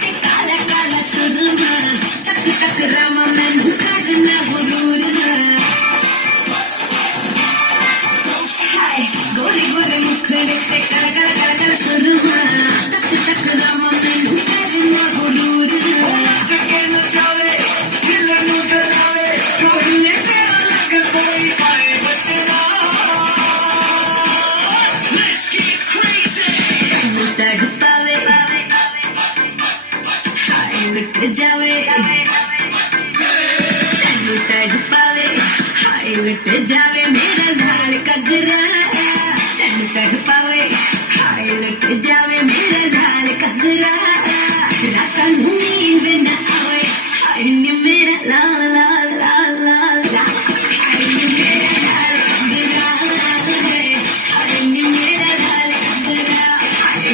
ते काला काला surma tak tak raawan mainu kadna guroor Haye gore gore mukhde te kaala kaala kaala surma tak tak raawan mainu kadna guroor jage nachave hile jalave hile tera lag koyi paaye bachna let's get crazy tainu tadpaave Haye lutt jaave tainu tadpaave Haye lutt jaave mera laal ghagra tainu tadpaave Haye lutt jaave mera laal ghagra raatan nu neend na aave Haye ni mera laal laal laal laal laal Haye ni mera laal ghagra Haye ni mera laal ghagra Haye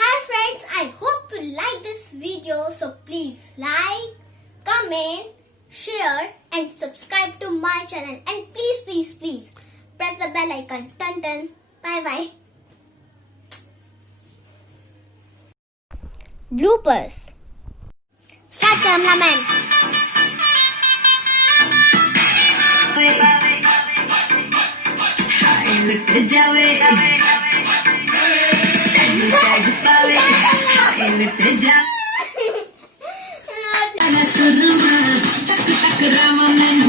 Hi friends, I hope you like this video, so please like, comment, share and subscribe to my channel, and please press the bell icon. Dun dun. Bye bye. Bloopers. Start cameraman. Haye lutt jaave tainu tadpaave Haye lutt jaave kaala surma tak tak raawan mainu